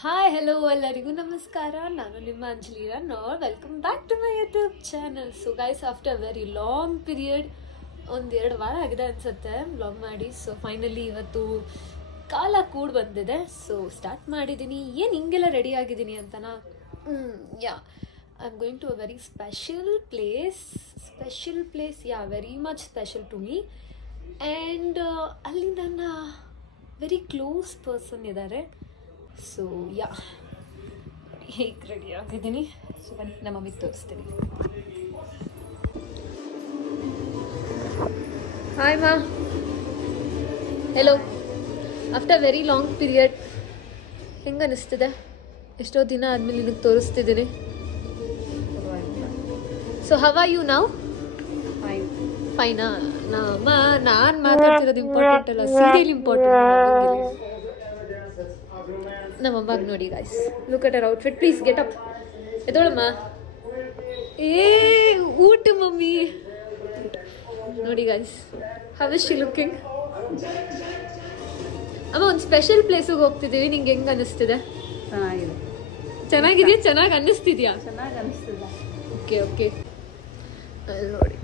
Hi hello ಎಲ್ಲರಿಗೂ ನಮಸ್ಕಾರ. ನಾನು ನಿಮ್ಮ ಅಂಜಲಿ ರಾನೋರ್. Welcome back to my YouTube channel. So guys, after very long period, 1-2 ವಾರ ಆಗಿದೆ ಅನ್ಸುತ್ತೆ ವ್ಲಾಗ್ ಮಾಡಿ. ಸೊ ಫೈನಲಿ ಇವತ್ತು ಕಾಲ ಕೂಡ ಬಂದಿದೆ. ಸೊ ಸ್ಟಾರ್ಟ್ ಮಾಡಿದ್ದೀನಿ. ಏನು ಹಿಂಗೆಲ್ಲ ರೆಡಿ ಆಗಿದ್ದೀನಿ ಅಂತನಾ? Yeah, I am going to a very special place. Yeah, very much special to me. And ಅಲ್ಲಿ ನನ್ನ ವೆರಿ ಕ್ಲೋಸ್ ಪರ್ಸನ್ ಇದ್ದಾರೆ. ಸೊ ಯಾ, ಹೇಗೆ ರೆಡಿ ಆಗಿದ್ದೀನಿ. ಸೊ ಬನ್ನಿ ನಮ್ಮ ಮಮ್ಮಿಗೆ ತೋರಿಸ್ತೀನಿ. ಹಾಯ್ ಮಾ, hello. After very long period ಹೆಂಗೆ ಅನ್ನಿಸ್ತಿದೆ? ಎಷ್ಟೋ ದಿನ ಆದಮೇಲೆ ನಿನಗೆ ತೋರಿಸ್ತಿದ್ದೀನಿ. ಸೊ ಹವ್ ಆರ್ ಯು ನಾವ್? ಫೈನಾ? ನಾನು ಮಾತಾಡ್ತಿರೋದು ಇಂಪಾರ್ಟೆಂಟ್ ಅಲ್ಲ, ಸೀರಿಯಲ್ ಇಂಪಾರ್ಟೆಂಟ್. ನಮ್ಮಮ್ಮಗೆ ನೋಡಿ ಗೈಸ್, ಲುಕ್ ಅಟ್ ಅವರ್ ಔಟ್ಫಿಟ್. ಪ್ಲೀಸ್ ಗೆಟ್ ಅಪ್, ಎದೋಳಮ್ಮ. ಊಟ ಮಮ್ಮಿ ನೋಡಿ guys, how is she looking? ಅಮ್ಮ, ಒಂದು ಸ್ಪೆಷಲ್ ಪ್ಲೇಸಿಗೆ ಹೋಗ್ತಿದ್ದೀವಿ. ನಿಂಗೆ ಹೆಂಗೆ ಅನ್ನಿಸ್ತಿದೆ? ಚೆನ್ನಾಗಿದೆಯಾ? ಚೆನ್ನಾಗಿ ಅನ್ನಿಸ್ತಿದ್ಯಾ? ಚೆನ್ನಾಗಿ ಅನಿಸ್ತಿದೆ. Okay okay. ನೋಡಿ,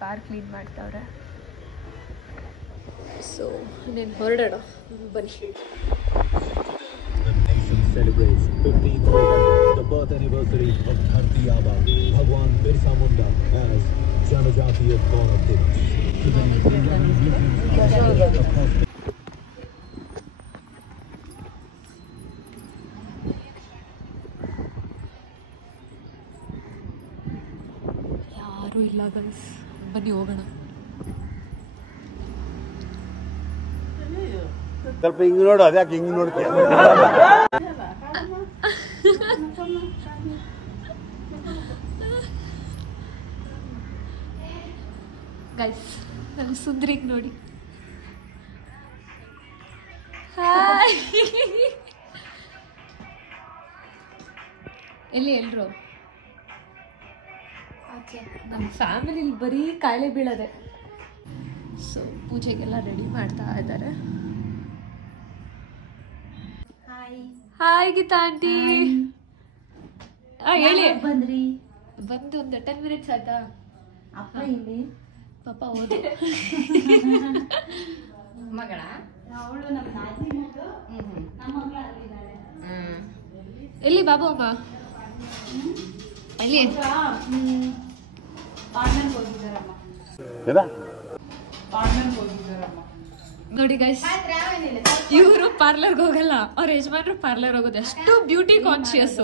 ಕಾರ್ ಕ್ಲೀನ್ ಮಾಡ್ತಾವ್ರೆ. ಸೊ ನೀನು ಹೊರಡೋಣ, ಬನ್ನಿ. Celebrates 15th November, the birth anniversary of Dharti Aba, Bhagwan Birsa Munda as Janajatiya Gaurav Divas. ಯಾರೂ ಇಲ್ಲ ಗೈಸ್, ಬನ್ನಿ ಹೋಗೋಣ. ಸ್ವಲ್ಪ ಹಿಂಗೆ ನೋಡು, ಅದ್ಯಾಕೆ ಹಿಂಗೆ ನೋಡ್ತೀಯ? ಗೈಸ್, ನನ್ನ ಸುಂದ್ರಿಗೆ ನೋಡಿ. ಹಾಯ್. ಎಲ್ಲಿ ಎಲ್ಲರೂ? ಓಕೆ, ನಮ್ಮ ಫ್ಯಾಮಿಲಿಲಿ ಬರೀ ಕಾಯಿಲೆ ಬೀಳೋದೆ. ಸೊ ಪೂಜೆಗೆಲ್ಲ ರೆಡಿ ಮಾಡ್ತಾ ಇದ್ದಾರೆ. Hi Geetha aunty. ಹೇಳಿ. ಬಂದ್ರಿ? ಬಂದು ಒಂದು 10 ಮಿನಿಟ್ಸ್ ಆಯ್ತಾ? ಅಪ್ಪ ಇಲ್ಲಿ? ಪಾಪ ಹೋದ ಮಗಳ ಅವಳು ನಮ್ಮ ನಾದಿ ಮಗಳು. ನಮ್ಮ ಮಗಳು ಅಲ್ಲಿದ್ದಾಳೆ. ಎಲ್ಲಿ ಬಾಬು ಅಮ್ಮ? ಎಲ್ಲಿ? ಪಾರ್ಲರ್ಗೆ ಹೋಗಿದ್ದಾರಮ್ಮ. ಪಾರ್ಲರ್ಗೆ ಹೋಗಿದ್ದಾರಮ್ಮ. ನೋಡಿ ಗೈಸ್, ಇವರು ಪಾರ್ಲರ್ಗೆ ಹೋಗಲ್ಲ, ಅವ್ರ ಯಜಮಾನ್ರು ಪಾರ್ಲರ್ ಹೋಗೋದು. ಅಷ್ಟು ಬ್ಯೂಟಿ ಕಾನ್ಶಿಯಸ್.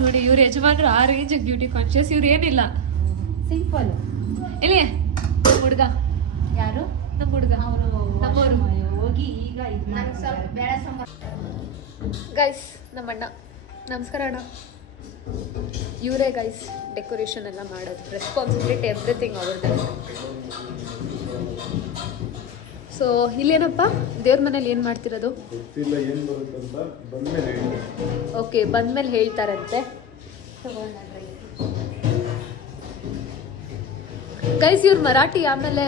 ನೋಡಿ, ಇವ್ರ ಯಜಮಾನ್ರು ಆ ರೇಂಜಿಗೆ ಬ್ಯೂಟಿ ಕಾನ್ಶಿಯಸ್. ಇವ್ರು ಏನಿಲ್ಲ, ಸಿಂಪಲ್. ಎಲ್ಲಿ ನಮ್ಮ ಹುಡುಗ? ಯಾರು? ನಮ್ಮ ಹುಡುಗ, ನಮ್ಮವರು ಹೋಗಿ ಈಗ ಗೈಸ್. ನಮ್ಮ ಅಣ್ಣ, ನಮಸ್ಕಾರ ಅಣ್ಣ. ಇವರೇ ಗೈಸ್ ಡೆಕೋರೇಷನ್ ಎಲ್ಲ ಮಾಡೋದು, ರೆಸ್ಪಾನ್ಸಿಬಿಲಿಟಿ ಎವ್ರಿಥಿಂಗ್ ಅವ್ರದ್ದೇ. ಸೊ ಇಲ್ಲೇನಪ್ಪ, ದೇವ್ರ ಮನೇಲಿ ಏನು ಮಾಡ್ತಿರೋದು? ಓಕೆ, ಬಂದ್ಮೇಲೆ ಹೇಳ್ತಾರಂತೆ. ಗೈಸ್, ಇವ್ರು ಮರಾಠಿ. ಆಮೇಲೆ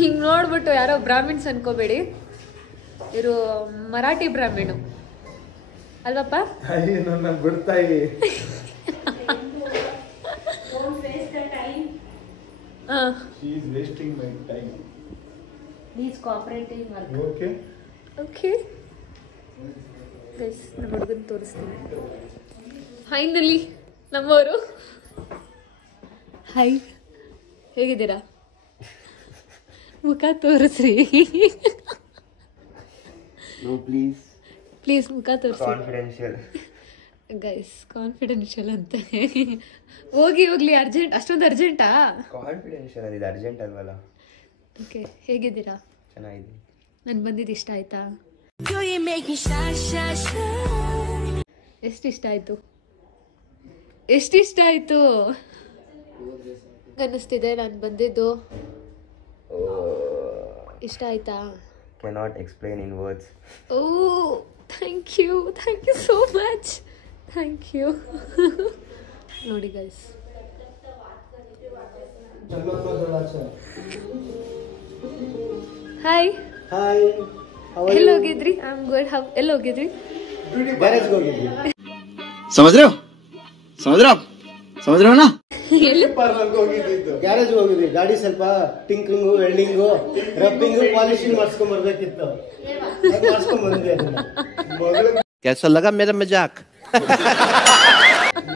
ಹಿಂಗೆ ನೋಡ್ಬಿಟ್ಟು ಯಾರೋ ಬ್ರಾಹ್ಮಿಣ್ಸ್ ಅನ್ಕೋಬೇಡಿ, ಇವರು ಮರಾಠಿ ಬ್ರಾಹ್ಮಣು ಅಲ್ವಪ್ಪ? ಬಿಡ್ತಾಯಿ. Please cooperative work. Okay okay guys, ನಮ್ಮ ಹುಡುಗನ ತೋರಿಸ್ತೀನಿ. ಫೈನಲಿ ನಮ್ಮವರು. ಹಾಯ್, ಹೇಗಿದ್ದೀರಾ? ಮುಖ ತೋರಿಸ್ರಿ. ಪ್ಲೀಸ್ ಮುಖ ತೋರಿಸಿ. ಕಾನ್ಫಿಡೆನ್ಷಿಯಲ್ ಗೈಸ್, ಕಾನ್ಫಿಡೆನ್ಷಿಯಲ್ ಅಂತ. ಹೋಗ್ಲಿ, ಅರ್ಜೆಂಟ್. ಅಷ್ಟೊಂದು ಅರ್ಜೆಂಟಾ? ಕಾನ್ಫಿಡೆನ್ಷಿಯಲ್ ಅದು, ಅರ್ಜೆಂಟ್ ಅಲ್ವಲ್ಲ. ಓಕೆ, ಹೇಗಿದ್ದೀರಾ? ಚೆನ್ನಾಗಿದೆ. ನಾನು ಬಂದಿದ್ದು ಇಷ್ಟ ಆಯ್ತಾ? ಎಷ್ಟಿಷ್ಟ ಆಯ್ತು? ಎಷ್ಟಿಷ್ಟ ಆಯ್ತು ಅನ್ನಿಸ್ತಿದೆ ನಾನು ಬಂದಿದ್ದು? ಇಷ್ಟ ಆಯ್ತಾ? Cannot explain in words. Oh, thank you so much. Thank you. ನೋಡಿ ಗೈಸ್, ಚಲೋ. ಹಾಯ್. ಹಾಯ್ ಎಲ್ಲಿ ಹೋಗಿದ್ರಿ? I am good. ಎಲ್ಲಿ ಹೋಗಿದ್ರಿ? ಗ್ಯಾರೇಜ್ಗೆ ಹೋಗಿದ್ವಿ. समझ रहे हो ना? ಎಲ್ಲಿ? ಪಾರ್ಲರ್ಗೆ ಹೋಗಿದ್ದು. ಗ್ಯಾರೇಜ್ಗೆ ಹೋಗಿದ್ವಿ. ಗಾಡಿ ಸ್ವಲ್ಪ ಟಿಂಕ್ರಿಂಗು, ವೆಲ್ಡಿಂಗು, ರಬ್ಬಿಂಗು, ಪಾಲಿಶಿಂಗ್ ಮಾಡಿಸ್ಕೊಂಡ್ ಬರ್ಬೇಕಿತ್ತು. ಮಾಡಿಸ್ಕೊಂಡ್ ಬಂದ್ವಿ ಅದನ್ನ. कैसा लगा मेरा मजाक?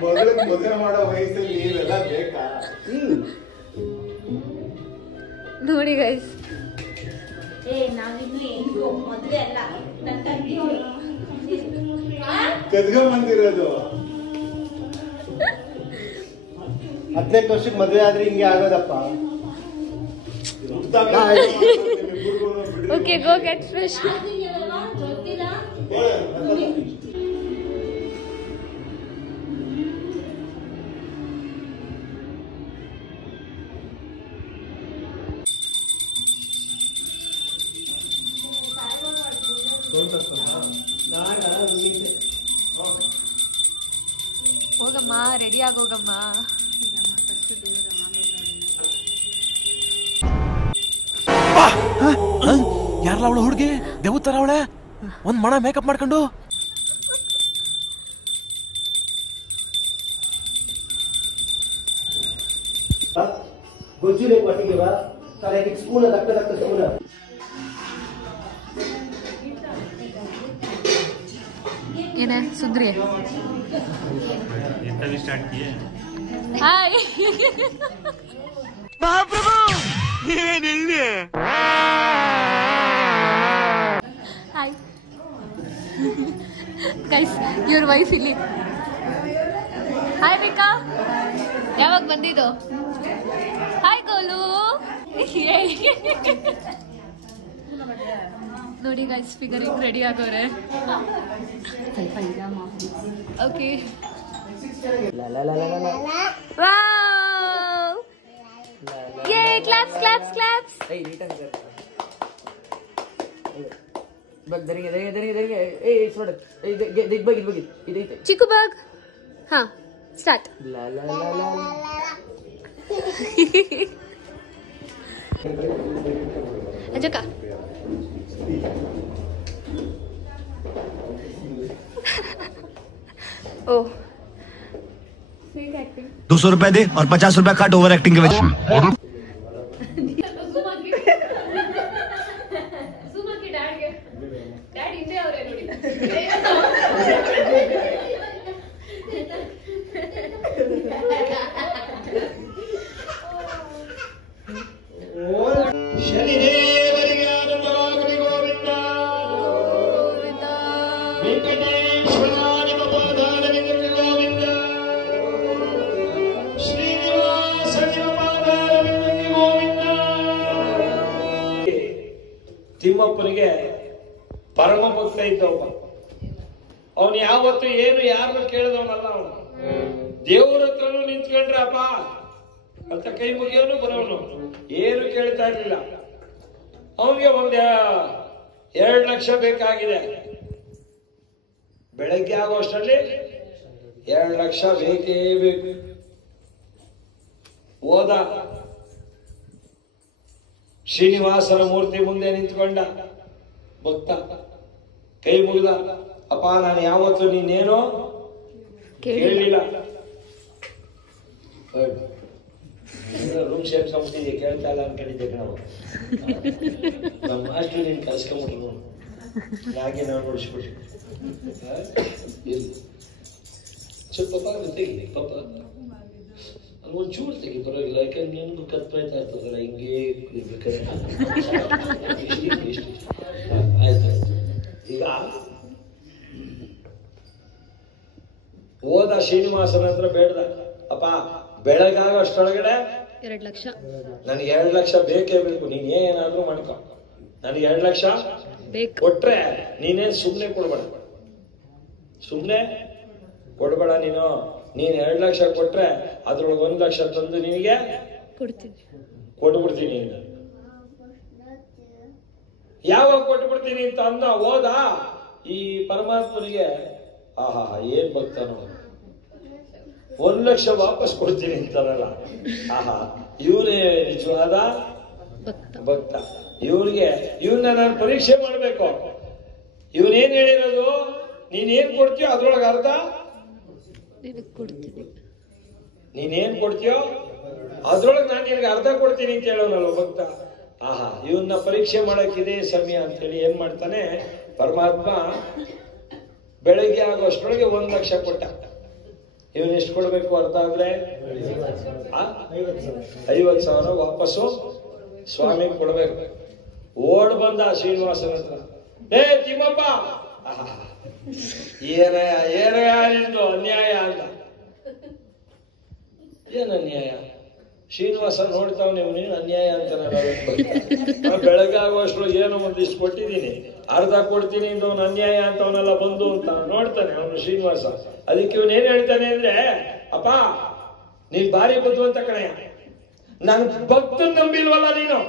ಮದುವೆ ಮಾಡೋ ವಯಸ್ಸಲ್ಲಿ ಇವೆಲ್ಲ ಬೇಕಾ? ನೋಡಿ ಗೈಸ್, ನಾವಿನ್ನು ಹೆಂಗೋ ಮದ್ವೆ ಅಲ್ಲ, ನನ್ನ ತಂಗಿ ಕದ್ಕೊಂಡ್ ಬಂದಿರೋದು. 18 ವರ್ಷಕ್ಕೆ ಮದುವೆ ಆದ್ರೆ ಹಿಂಗೆ ಆಗೋದಪ್ಪ. Okay, go get fresh. ಗೊತ್ತಿಲ್ಲ. ಹೋಗಮ್ಮ, ರೆಡಿ ಆಗೋಗಮ್ಮ. ಯಾರಲ್ಲ ಅವಳು ಹುಡುಗಿ? ದೇವತರ ಅವಳೆ, ಒಂದ್ ಮಣ ಮೇಕಪ್ ಮಾಡ್ಕೊಂಡು. ಗೊಜ್ಜು ಬೇಕು ಒಟ್ಟಿಗೆ ಬಾ. ತಲೆಗೆ ಸ್ಪೂನ್ ದಕ್ಕ ಸ್ಪೂನ್. ಏನೇ ಸುಂದ್ರಿ? Hi. Hi guys, your wife ಇಲ್ಲಿ. ಹಾಯ್ ಬೇಕಾ, ಯಾವಾಗ ಬಂದಿದ್ದು? ಹಾಯ್ ಗೋಲು. ನೋಡಿ ಗೈಸ್, ಫಿಗರ್ ಹಿಂಗ್ ರೆಡಿ ಆಗೋರೆ. Okay, wow, yay, claps claps claps. ಚಿಕ್ಕು ಬಾಗ್. ಹಾ, ಸ್ಟಾರ್ಟ್. ಅಜಕ ओ 200 रुपए दे और 50 रुपए काट ओवर एक्टिंग के वजह ತಿಮ್ಮಪ್ಪನಿಗೆ ಪರಮ ಭಕ್ತ ಇದ್ದವಪ್ಪ. ಅವನು ಯಾವತ್ತು ಏನು ಯಾರನ್ನು ಕೇಳಿದವನಲ್ಲ. ಅವನು ದೇವರ ಹತ್ರನು ನಿಂತ್ಕೊಂಡ್ರಪ್ಪ ಅಂತ ಕೈ ಮುಗಿಯೋನು ಬರೋನು, ಏನು ಕೇಳ್ತಾ ಇರ್ಲಿಲ್ಲ. ಅವನಿಗೆ 2 ಲಕ್ಷ ಬೇಕಾಗಿದೆ. ಬೆಳಗ್ಗೆ ಆಗೋಷ್ಟರಲ್ಲಿ 2 ಲಕ್ಷ ಬೇಕೇ ಬೇಕು. ಹೋದ, ಶ್ರೀನಿವಾಸನ ಮೂರ್ತಿ ಮುಂದೆ ನಿಂತ್ಕೊಂಡ ಭಕ್ತ, ಕೈ ಮುಗಿದ. ಅಪ್ಪ, ನಾನು ಯಾವತ್ತು ನೀನೇನೋ ಕೇಳಲಿಲ್ಲ. ರೂಮ್ ಸೇರ್ಸ್ಕೊಂಡ್ಬಿಟ್ಟಿದ್ದೆ, ಕೇಳ್ತಾ ಇಲ್ಲ ಅನ್ಕೊಂಡಿದ್ದೆ ನಾವು. ನಮ್ಮ ಮಾಸ್ಟರ್ ನೀನು ಕಲ್ಸ್ಕೊಂಡ್ಬಿಟ್ರು, ಹಾಗೆ ನಾವು ನೋಡಿಸ್ಬಿಟ್ಟು ಸ್ವಲ್ಪ ತೆಗಿ ಪಾಪ, ಒಂಚೂರು ತೆಗಿ, ಪರವಾಗಿಲ್ಲ. ಯಾಕಂದ್ರೆ ನಿನ್ಗೂ ಕತ್ಪಾಯ್ತಾ ಇರ್ತದಲ್ಲ, ಹಿಂಗೆ ಆಯ್ತು. ಈಗ ಹೋದ ಶ್ರೀನಿವಾಸನ ಹತ್ರ ಬೇಡ್ದ, ಅಪ್ಪ ಬೆಳಗಾಗ ಅಷ್ಟೊಳಗಡೆ 2 ಲಕ್ಷ ನನಗೆ 2 ಲಕ್ಷ ಬೇಕೇ ಬೇಕು, ನೀನ್ ಏನಾದ್ರೂ ಮಾಡ್ಕೊ. ನನಗೆ 2 ಲಕ್ಷ ಬೇಕು. ಕೊಟ್ರೆ ನೀನೇನ್ ಸುಮ್ನೆ ಕೊಡ್ಬೇಡ, ಸುಮ್ನೆ ಕೊಡ್ಬೇಡ. ನೀನ್ 2 ಲಕ್ಷ ಕೊಟ್ರೆ ಅದ್ರೊಳಗೆ 1 ಲಕ್ಷ ತಂದು ನಿನಗೆ ಕೊಟ್ಬಿಡ್ತೀನಿ. ಯಾವಾಗ ಕೊಟ್ಬಿಡ್ತೀನಿ ಅಂತ ಅಂದ. ಹೋದ ಈ ಪರಮಾತ್ಮನಿಗೆ, ಆಹಾ ಏನ್ ಭಕ್ತ ನೋಡ, 1 ಲಕ್ಷ ವಾಪಸ್ ಕೊಡ್ತೀನಿ ಅಂತಾರಲ್ಲ. ಆಹಾ, ಇವನೇ ನಿಜವಾದ ಭಕ್ತ. ಇವನ್ನ ನಾನು ಪರೀಕ್ಷೆ ಮಾಡ್ಬೇಕು. ಇವನೇನ್ ಹೇಳಿರೋದು, ನೀನೇನ್ ಕೊಡ್ತೀಯೋ ಅದ್ರೊಳಗೆ ಅರ್ಧ ನೀನೇನ್ ಕೊಡ್ತೀಯೋ ಅದ್ರೊಳಗೆ ನಾನು ನಿನಗೆ ಅರ್ಧ ಕೊಡ್ತೀನಿ ಅಂತ ಹೇಳೋನಲ್ಲ ಭಕ್ತ. ಆಹಾ, ಇವನ್ನ ಪರೀಕ್ಷೆ ಮಾಡಕ್ಕಿದೆ ಸಮಯ ಅಂತೇಳಿ ಏನ್ ಮಾಡ್ತಾನೆ ಪರಮಾತ್ಮ, ಬೆಳಗ್ಗೆ ಆಗೋಷ್ಟ್ರೊಳಗೆ 1 ಲಕ್ಷ ಕೊಟ್ಟ. ಇವನ್ ಎಷ್ಟು ಕೊಡ್ಬೇಕು? ಅರ್ಧ ಅಂದ್ರೆ 50,000 ವಾಪಸ್ಸು ಸ್ವಾಮಿ ಕೊಡ್ಬೇಕು. ಓಡ್ ಬಂದ ಶ್ರೀನಿವಾಸನ ಹತ್ರ, ಏ ತಿಮ್ಮಪ್ಪ, ಏನಯ್ಯ ನಿಂದು ಅನ್ಯಾಯ ಅಂತ. ಏನ್ ಅನ್ಯಾಯ? ಶ್ರೀನಿವಾಸ ನೋಡ್ತಾವ್ ನೀವು, ನೀನು ಅನ್ಯಾಯ ಅಂತ ಬೆಳಗಾಗುವಷ್ಟು ಏನೋ ಒಂದಿಷ್ಟು ಕೊಟ್ಟಿದ್ದೀನಿ, ಅರ್ಧ ಕೊಡ್ತೀನಿ ಅವನು ಅನ್ಯಾಯ ಅಂತ ಅವನೆಲ್ಲ ಬಂದು ಅಂತ ನೋಡ್ತಾನೆ ಅವನು ಶ್ರೀನಿವಾಸ. ಅದಕ್ಕೆ ಇವನ್ ಏನ್ ಹೇಳ್ತಾನೆ ಅಂದ್ರೆ, ಅಪ್ಪ ನೀನ್ ಭಾರಿ ಬುದ್ಧಿವಂತ ಕಣಯ್ಯ, ನನ್ ಭಕ್ತನ್ ನಂಬಿಲ್ವಲ್ಲ ನೀನು.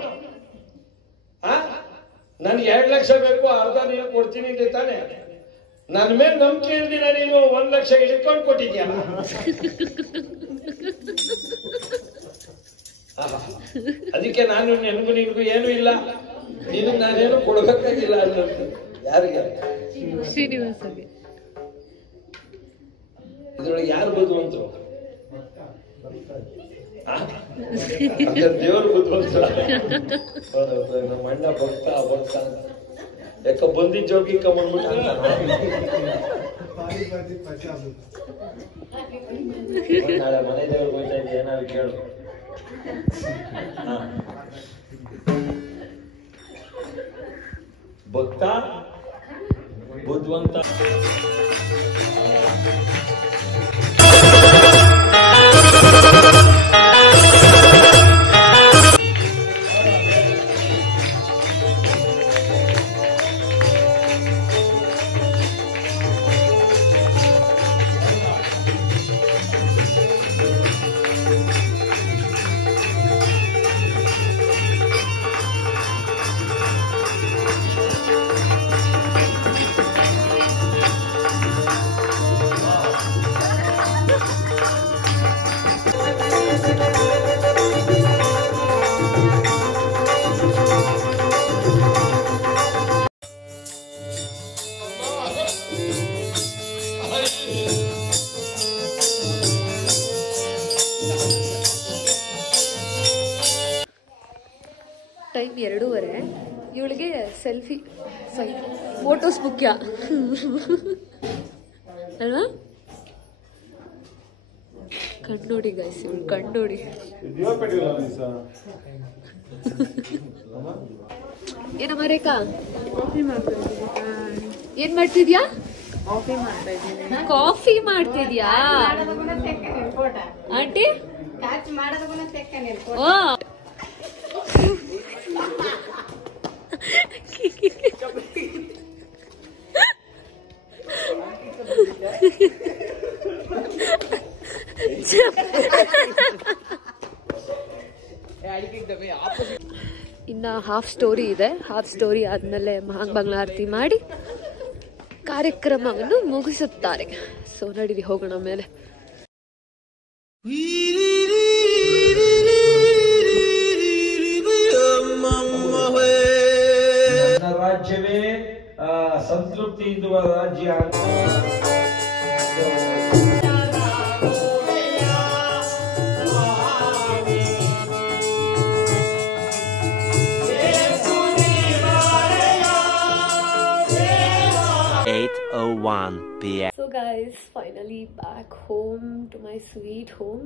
ನನ್ಗೆ 2 ಲಕ್ಷ ಬೇಕು, ಅರ್ಧ ನೀನು ಕೊಡ್ತೀನಿ ಅಂತ ತಾನೆ. ನನ್ ಮೇಲೆ ನಂಬಿಕೆ ಇಲ್ದಿನ ನೀನು 1 ಲಕ್ಷ ಇಟ್ಕೊಂಡು ಕೊಟ್ಟಿದ್ಯಾ? ಅದಕ್ಕೆ ನಾನು ನಿನಗೂ ಏನು ಇಲ್ಲ, ನೀನು ನಾನೇನು ಕೊಡ್ಬೇಕಾಗಿಲ್ಲ ಅನ್ನೋದು. ಯಾರಿಗೆ? ಶ್ರೀನಿವಾಸಗೆ. ಇದ್ರೊಳಗೆ ಯಾರು ಬುದ್ಧಿವಂತರು? ದೇವರು ಬುದ್ಧಿವಂತರ. ನಮ್ಮ ಅಣ್ಣ ಭಕ್ತ ಅಂತ ಯಾಕ ಬಂದಿದ್ದ ಜೋಗಿ ಕಮ್ಮಂದ್ಬಿಟ್ಟ ನಾಳೆ ಮನೆ ದೇವ್ರು ಹೋಗ್ತಾ ಇದ್ದೆ, ಏನಾದ್ರು ಕೇಳು. ಭಕ್ತ ಬುದ್ಧಿವಂತ. ಟೈಮ್ 2:30. ಇವಳಿಗೆ ಸೆಲ್ಫಿ ಫೋಟೋಸ್ ಮುಖ್ಯ ಅಲ್ವಾ? ಕಣ್ಣೋಡಿ ಗೈಸ್, ಇವಳು ಕಣ್ಣೋಡಿ. ಏನಮ್ಮ ರೇಖಾ, ಏನ್ ಮಾಡ್ತಿದ್ಯಾ? ಕಾಫಿ ಮಾಡ್ತಿದ್ಯಾ ಆಂಟಿ? ಇನ್ನ ಹಾಫ್ ಸ್ಟೋರಿ ಇದೆ. ಹಾಫ್ ಸ್ಟೋರಿ ಆದ್ಮೇಲೆ ಮಹಾಮಂಗಳಾರತಿ ಮಾಡಿ ಕಾರ್ಯಕ್ರಮವನ್ನು ಮುಗಿಸುತ್ತಾರೆ. ಸೊ ನಡೀರಿ ಹೋಗೋಣ ಮೇಲೆ. ನನ್ನ ರಾಜ್ಯವೇ ಸಂತೃಪ್ತಿ ಇರುವ ರಾಜ್ಯ. So guys, finally back home to my sweet home.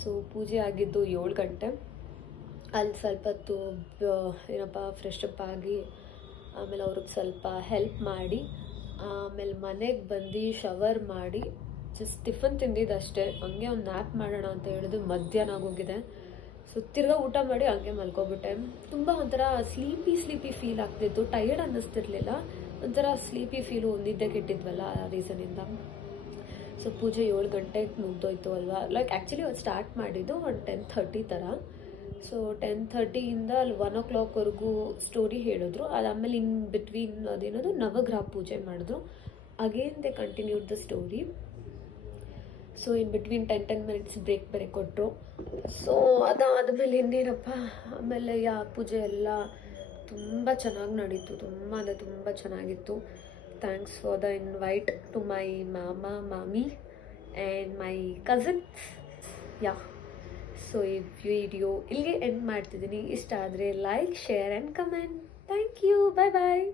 So ಪೂಜೆ ಆಗಿದ್ದು 7 ಗಂಟೆ. ಅಲ್ಲಿ ಸ್ವಲ್ಪ ಹೊತ್ತು ಏನಪ್ಪ ಫ್ರೆಶ್ ಅಪ್ ಆಗಿ ಆಮೇಲೆ ಅವ್ರಿಗೆ ಸ್ವಲ್ಪ ಹೆಲ್ಪ್ ಮಾಡಿ ಆಮೇಲೆ ಮನೆಗೆ ಬಂದು ಶವರ್ ಮಾಡಿ ಜಸ್ಟ್ ಟಿಫನ್ ತಿಂದಿದ್ದಷ್ಟೇ. ಹಂಗೆ ಒಂದು ನ್ಯಾಪ್ ಮಾಡೋಣ ಅಂತ ಹೇಳಿದ್ರು ಮಧ್ಯಾಹ್ನ ಆಗೋಗಿದೆ. ಸೊ ತಿರ್ಗಾ ಊಟ ಮಾಡಿ ಹಂಗೆ ಮಲ್ಕೊಬಿಟ್ಟೆ. ತುಂಬ ಒಂಥರ ಸ್ಲೀಪಿ ಫೀಲ್ ಆಗ್ತಿತ್ತು. ಟಯರ್ಡ್ ಅನ್ನಿಸ್ತಿರ್ಲಿಲ್ಲ, ಒಂಥರ ಸ್ಲೀಪಿ ಫೀಲು, ನಿದ್ದೆ ಕೆಟ್ಟಿದ್ವಲ್ಲ ಆ ರೀಸನಿಂದ. ಸೊ ಪೂಜೆ 7 ಗಂಟೆಗೆ ಮುಗ್ದೋಯ್ತು ಅಲ್ವಾ. ಲೈಕ್ ಆ್ಯಕ್ಚುಲಿ ಅದು ಸ್ಟಾರ್ಟ್ ಮಾಡಿದ್ದು ಒಂದು 10:30 ಥರ. ಸೊ 10:30ಇಂದ ಅಲ್ಲಿ 1 o'clockವರೆಗೂ ಸ್ಟೋರಿ ಹೇಳಿದ್ರು. ಅದಾದಮೇಲೆ ಇನ್ ಬಿಟ್ವೀನ್ ಅದೇನದು ನವಗ್ರಹ ಪೂಜೆ ಮಾಡಿದ್ರು. Again they continued the story. So in between 10 minutes break ಬೇರೆ ಕೊಟ್ಟರು. ಸೊ ಅದಾದಮೇಲೆ ಇನ್ನೇನಪ್ಪ, ಆಮೇಲೆ ಪೂಜೆ ಎಲ್ಲ ತುಂಬ ಚೆನ್ನಾಗಿ ನಡೀತು, ತುಂಬ ಅಂದರೆ ತುಂಬ ಚೆನ್ನಾಗಿತ್ತು. Thanks for the invite to my ಮಾಮಾ ಮಾಮಿ and my cousins. Yeah, so ಈ ವಿಡಿಯೋ ಇಲ್ಲಿಗೆ ಎಂಡ್ ಮಾಡ್ತಿದ್ದೀನಿ. ಇಷ್ಟ ಆದರೆ like, share and comment. Thank you, bye bye.